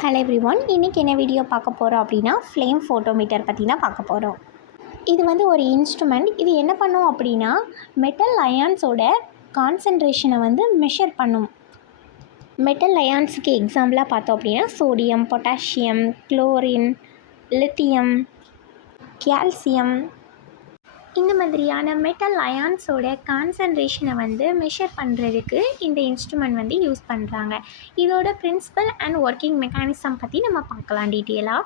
Hello everyone, இன்றைக்கி என்ன video பார்க்க போகிறோம் அப்படின்னா ஃப்ளேம் ஃபோட்டோமீட்டர் பற்றி தான் பார்க்க போகிறோம். இது வந்து ஒரு இன்ஸ்ட்ருமெண்ட். இது என்ன பண்ணும் அப்படின்னா மெட்டல் அயான்ஸோட கான்சன்ட்ரேஷனை வந்து மெஷர் பண்ணும். மெட்டல் அயான்ஸுக்கு எக்ஸாம்பிளாக பார்த்தோம் அப்படின்னா sodium, potassium, chlorine, lithium, calcium, இந்த மாதிரியான மெட்டல் அயான்ஸோட கான்சன்ட்ரேஷனை வந்து மெஷர் பண்ணுறதுக்கு இந்த இன்ஸ்ட்ருமெண்ட் வந்து யூஸ் பண்ணுறாங்க. இதோட பிரின்சிபல் அண்ட் ஒர்க்கிங் மெக்கானிசம் பற்றி நம்ம பார்க்கலாம் டீட்டெயிலாக.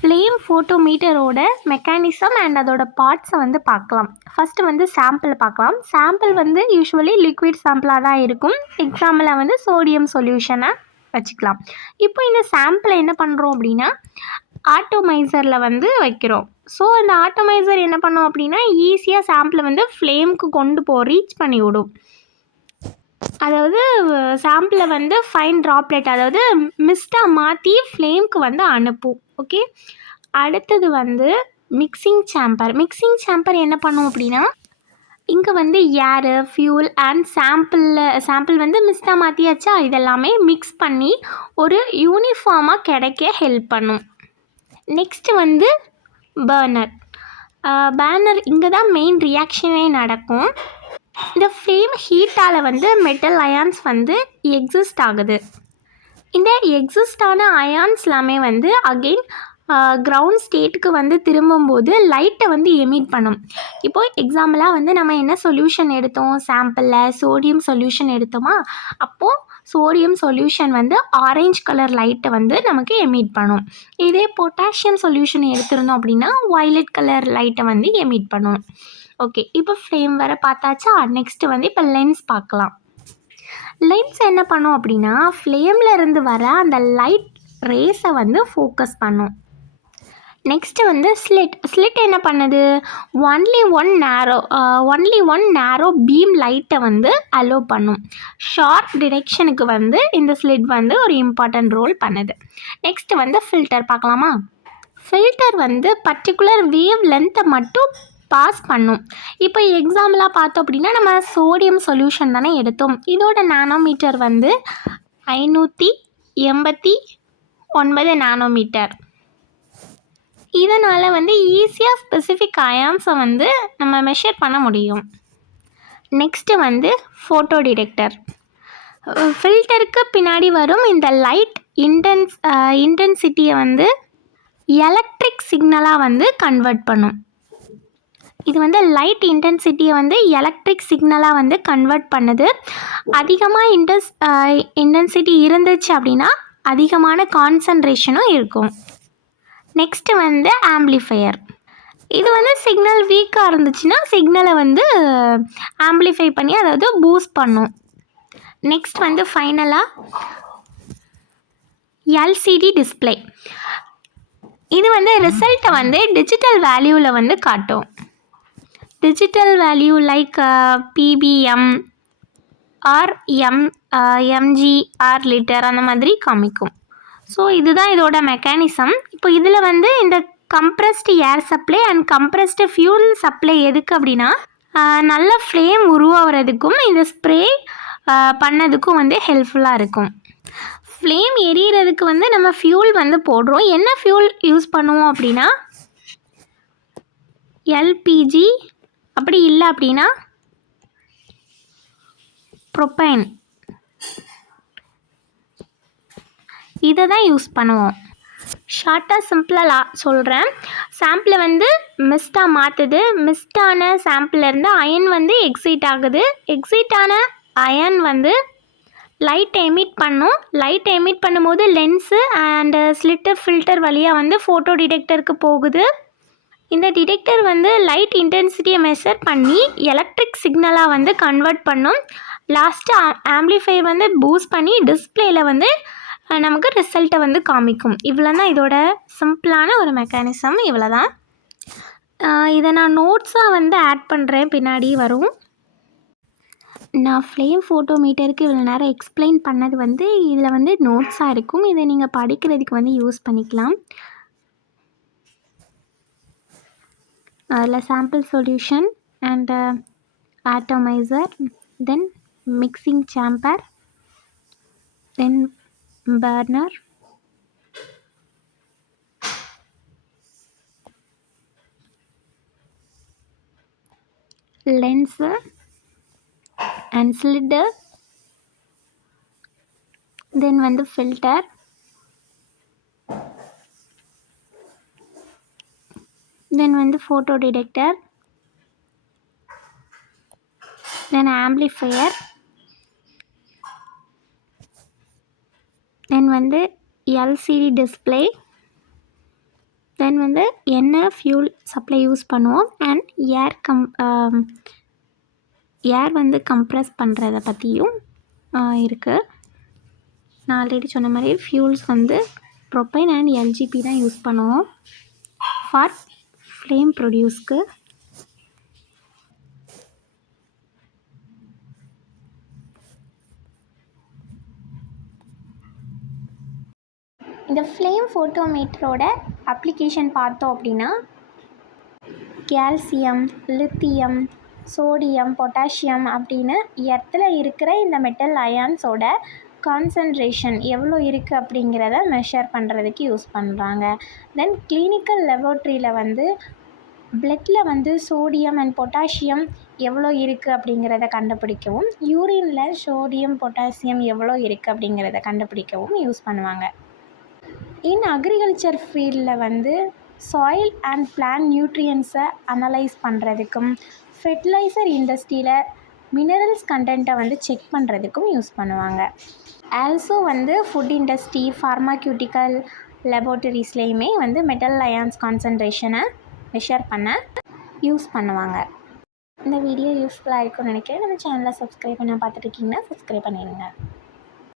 ஃப்ளேம் ஃபோட்டோமீட்டரோட மெக்கானிசம் அண்ட் அதோட பார்ட்ஸை வந்து பார்க்கலாம். ஃபஸ்ட்டு வந்து சாம்பிள் பார்க்கலாம். சாம்பிள் வந்து யூஸ்வலி லிக்விட் சாம்பிளாக தான் இருக்கும். எக்ஸாம்பிளாக வந்து சோடியம் சொல்யூஷனை வச்சுக்கலாம். இப்போ இந்த சாம்பிளை என்ன பண்ணுறோம் அப்படின்னா ஆட்டோமைசரில் வந்து வைக்கிறோம். ஸோ இந்த ஆட்டோமைசர் என்ன பண்ணோம் அப்படின்னா ஈஸியாக சாம்பிளை வந்து ஃப்ளேமுக்கு ரீச் பண்ணி விடும். அதாவது சாம்பிளை வந்து ஃபைன் ட்ராப்லெட், அதாவது மிஸ்டாக மாற்றி ஃப்ளேமுக்கு வந்து அனுப்பும். ஓகே, அடுத்தது வந்து மிக்சிங் சேம்பர். மிக்சிங் சேம்பர் என்ன பண்ணும் அப்படின்னா இங்கே வந்து ஏரு, ஃபியூல் அண்ட் சாம்பிள் வந்து மிஸ்டாக மாற்றியாச்சா, இதெல்லாமே மிக்ஸ் பண்ணி ஒரு யூனிஃபார்மாக கிடைக்க ஹெல்ப் பண்ணும். நெக்ஸ்ட்டு வந்து பர்னர். இங்கே தான் மெயின் ரியாக்ஷனே நடக்கும். இந்த ஃப்ளேம் ஹீட்டால் வந்து மெட்டல் அயான்ஸ் வந்து எக்ஸிஸ்ட் ஆகுது. இந்த எக்ஸிஸ்டான அயான்ஸ் எல்லாமே வந்து அகெயின் கிரவுண்ட் ஸ்டேட்டுக்கு வந்து திரும்பும்போது லைட்டை வந்து எமிட் பண்ணும். இப்போது எக்ஸாம்பிளாக வந்து நம்ம என்ன சொல்யூஷன் எடுத்தோம், சாம்பிளில் சோடியம் சொல்யூஷன் எடுத்தோமா, அப்போது சோடியம் சொல்யூஷன் வந்து ஆரஞ்சு கலர் லைட்டை வந்து நமக்கு எமிட் பண்ணும். இதே பொட்டாசியம் சொல்யூஷன் எடுத்திருந்தோம் அப்படின்னா வயலட் கலர் லைட்டை வந்து எமிட் பண்ணும். ஓகே, இப்போ ஃப்ளேம் வேறு பார்த்தாச்சா. நெக்ஸ்ட்டு வந்து இப்போ லென்ஸ் பார்க்கலாம். லென்ஸ் என்ன பண்ணும் அப்படின்னா ஃப்ளேமில் இருந்து வர அந்த லைட் ரேஸை வந்து ஃபோக்கஸ் பண்ணும். நெக்ஸ்ட்டு வந்து ஸ்லிட் என்ன பண்ணுது, ஒன்லி ஒன் நேரோ பீம் லைட்டை வந்து அலோவ் பண்ணும். ஷார்ப் டிரெக்ஷனுக்கு வந்து இந்த ஸ்லிட் வந்து ஒரு இம்பார்ட்டன்ட் ரோல் பண்ணுது. நெக்ஸ்ட்டு வந்து ஃபில்டர் பார்க்கலாமா. ஃபில்டர் வந்து பர்டிகுலர் வேவ் லென்த்தை மட்டும் பாஸ் பண்ணும். இப்போ எக்ஸாம்பிளாக பார்த்தோம் அப்படின்னா நம்ம சோடியம் சொல்யூஷன் தானே எடுத்தோம். இதோட நானோமீட்டர் வந்து 589 நானோமீட்டர். இதனால் வந்து ஈஸியாக ஸ்பெசிஃபிக் அயான்ஸை வந்து நம்ம மெஷர் பண்ண முடியும். நெக்ஸ்ட்டு வந்து ஃபோட்டோ டிடெக்டர். ஃபில்டருக்கு பின்னாடி வரும் இந்த லைட் இன்டென்சிட்டியை வந்து எலக்ட்ரிக் சிக்னலாக வந்து கன்வெர்ட் பண்ணும். இது வந்து லைட் இன்டென்சிட்டியை வந்து எலக்ட்ரிக் சிக்னலாக வந்து கன்வெர்ட் பண்ணுது. அதிகமாக இன்டென்சிட்டி இருந்துச்சு அப்படின்னா அதிகமான கான்சன்ட்ரேஷனும் இருக்கும். நெக்ஸ்ட்டு வந்து ஆம்ப்ளிஃபையர். இது வந்து சிக்னல் வீக்காக இருந்துச்சுன்னா சிக்னலை வந்து ஆம்ப்ளிஃபை பண்ணி அதாவது பூஸ்ட் பண்ணும். நெக்ஸ்ட் வந்து ஃபைனலாக எல்சிடி டிஸ்பிளே. இது வந்து ரிசல்ட்டை வந்து டிஜிட்டல் வேல்யூவில் வந்து காட்டும். Digital value like BPM or MG or litre அந்த மாதிரி காமிக்கும். ஸோ இதுதான் இதோட மெக்கானிசம். இப்போ இதில் வந்து இந்த compressed air supply and compressed fuel supply எதுக்கு அப்படின்னா நல்ல ஃப்ளேம் உருவாகிறதுக்கும் இந்த ஸ்ப்ரே பண்ணதுக்கும் வந்து ஹெல்ப்ஃபுல்லாக இருக்கும். ஃப்ளேம் எரியறதுக்கு வந்து நம்ம ஃபியூல் வந்து போடுறோம். என்ன ஃபியூல் யூஸ் பண்ணுவோம் அப்படின்னா எல்பிஜி, அப்படி இல்லை அப்படின்னா ப்ரொப்பைன், இதை தான் யூஸ் பண்ணுவோம். ஷார்ட்டாக சிம்பிளாக சொல்கிறேன். சாம்பிளை வந்து மிஸ்டாக மாற்றுது. மிஸ்டான சாம்பிள்லேருந்து அயன் வந்து எக்ஸைட் ஆகுது. எக்ஸைட்டான அயன் வந்து லைட்டை எமிட் பண்ணும். லைட்டை எமிட் பண்ணும்போது லென்ஸு அண்டு ஸ்லிட்டு ஃபில்டர் வழியாக வந்து ஃபோட்டோ டிடெக்டருக்கு போகுது. இந்த டிடெக்டர் வந்து லைட் இன்டென்சிட்டியை மெஷர் பண்ணி எலக்ட்ரிக் சிக்னலாக வந்து கன்வெர்ட் பண்ணும். லாஸ்ட்டு ஆம்ப்ளிஃபையர் வந்து பூஸ்ட் பண்ணி டிஸ்பிளேயில் வந்து நமக்கு ரிசல்ட்டை வந்து காமிக்கும். இவ்வளோ தான் இதோட சிம்பிளான ஒரு மெக்கானிசம். இவ்வளோ தான். இதை நான் நோட்ஸாக வந்து ஆட் பண்ணுறேன், பின்னாடி வரும். நான் ஃப்ளேம் ஃபோட்டோமீட்டருக்கு இவ்வளோ நேரம் எக்ஸ்பிளைன் பண்ணது வந்து இதில் வந்து நோட்ஸாக இருக்கும். இதை நீங்கள் படிக்கிறதுக்கு வந்து யூஸ் பண்ணிக்கலாம். அதில் sample solution and atomiser, then mixing chamber, then burner, lens and slit, then வந்து ஃபில்டர், தென் வந்து photo detector, then amplifier, then வந்து எல்சிடி டிஸ்பிளே, தென் வந்து என்ன ஃபியூல் சப்ளை யூஸ் பண்ணுவோம் அண்ட் ஏர் வந்து கம்ப்ரஸ் பண்ணுறத பற்றியும் இருக்குது. நான் ஆல்ரெடி சொன்ன மாதிரி ஃபியூல்ஸ் வந்து ப்ரொப்பைன் அண்ட் எல்ஜிபி தான் யூஸ் பண்ணுவோம் ஃபார் ஃப்ளேம் ப்ரொடியூஸ்க்கு. இந்த ஃப்ளேம் ஃபோட்டோமீட்டரோட அப்ளிகேஷன் பார்த்தோம் அப்படின்னா கால்சியம், லித்தியம், சோடியம், பொட்டாசியம் அப்படின்னு எர்த்தில் இருக்கிற இந்த மெட்டல் அயான்ஸோட கான்சன்ட்ரேஷன் எவ்வளோ இருக்குது அப்படிங்கிறத மெஷர் பண்ணுறதுக்கு யூஸ் பண்ணுறாங்க. தென் கிளினிக்கல் லெபார்ட்ரியில் வந்து பிளட்டில் வந்து சோடியம் அண்ட் பொட்டாசியம் எவ்வளோ இருக்குது அப்படிங்கிறத கண்டுபிடிக்கவும், யூரினில் சோடியம் பொட்டாசியம் எவ்வளோ இருக்குது அப்படிங்கிறத கண்டுபிடிக்கவும் யூஸ் பண்ணுவாங்க. இன் அக்ரிகல்ச்சர் ஃபீல்டில் வந்து சாயில் அண்ட் பிளான்ட் நியூட்ரியன்ஸை அனலைஸ் பண்ணுறதுக்கும், ஃபெர்டிலைசர் இண்டஸ்ட்ரியில் மினரல்ஸ் கண்டென்ட்டை வந்து செக் பண்ணுறதுக்கும் யூஸ் பண்ணுவாங்க. ஆல்சோ வந்து ஃபுட் இண்டஸ்ட்ரி, ஃபார்மாக்யூட்டிக்கல் லெபார்ட்டரிஸ்லேயுமே வந்து மெட்டல் அயான்ஸ் கான்சன்ட்ரேஷனை மெஷர் பண்ண யூஸ் பண்ணுவாங்க. இந்த வீடியோ யூஸ்ஃபுல்லாக இருக்கும்னு நினைக்கிறேன். நம்ம சேனலை சப்ஸ்கிரைப் பண்ண பார்த்துட்டு இருக்கீங்கன்னா சப்ஸ்கிரைப் பண்ணிடுங்க.